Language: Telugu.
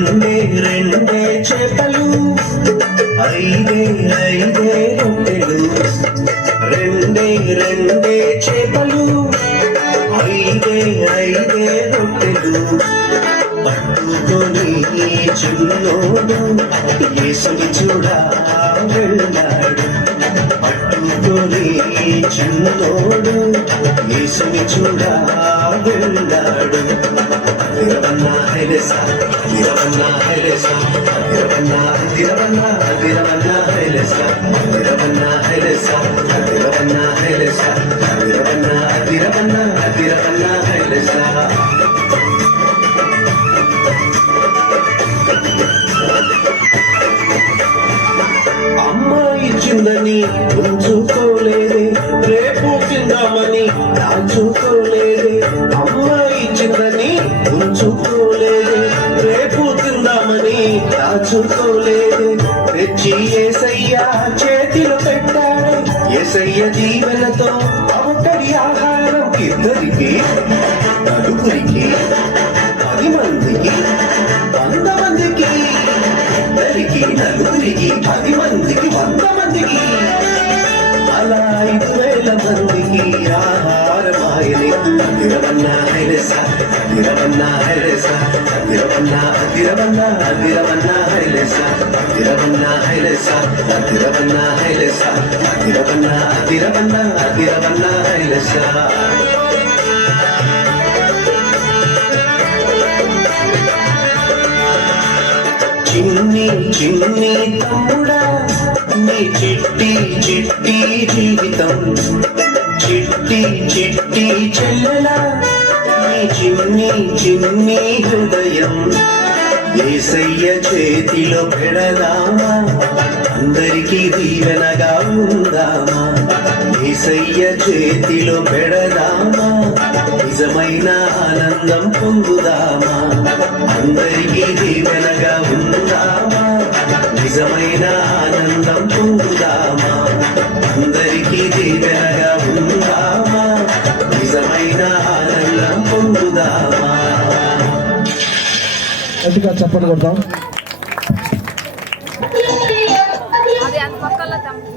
రెండే రెండే చేపలు ఐదే ఐదే రొట్టెలు రెండే రెండే చేపలు ఐదే ఐదే రొట్టెలు పట్టుకొని చిన్నోడు యేసుని చూడా వెళ్ళాడు పట్టుకొని చిన్నోడు యేసుని చూడా వెళ్ళాడు అదిరవన్నా హైలేసా అదిరవన్నా హైలేసా అదిరవన్నా అదిరవన్నా అదిరవన్నా హైలేసా అదిరవన్నా హైలేసా అదిరవన్నా హైలేసా అదిరవన్నా అదిరవన్నా అదిరవన్నా హైలేసా ఇచ్చిందని ఉంచుకోలేదే రేపు తిందామని దాచుకోలేదే అమ్మ ఇచ్చిందని ఉంచుకోలేదే రేపు తిందామని దాచుకోలేదే తెచ్చి యేసయ్య చేతిలో పెట్టాడే యేసయ్య దీవెనతో ఒకటి ఆహారం ఇద్దరికి నలుగురికి 10 మందికి 100 మందికి ఇద్దరికి నలుగురికి 10 మందికి 100 మందికి అలా 5,000 మందికి ఆహారమాయని అదిరవన్నా హైలేసా అదిరవన్నా హైలేసా అదిరవన్నా అదిరవన్నా అదిరవన్నా హైలేసా అదిరవన్నా హైలేసా అదిరవన్నా హైలేసా అదిరవన్నా అదిరవన్నా అదిరవన్నా హైలేసా చిన్ని చిన్ని తమ్ముడా నీ చిట్టి చిట్టి జీవితం చిట్టి చిట్టి చెల్లెలా నీ చిన్ని చిన్ని హృదయం యేసయ్య చేతిలో పెడదామా అందరికీ దీవెనగా ఉందామా యేసయ్య చేతిలో పెడదామా నిజమైన ఆనందం పొందుదామా అందరికీ దీవెనగా ఉందామా నిజమైన ఆనందం పొందుదామా అందరికీ దీవెనగా ఉందామా నిజమైన ఆనందం పొందుదామా గట్టిగా చప్పట్లు కొడదాం.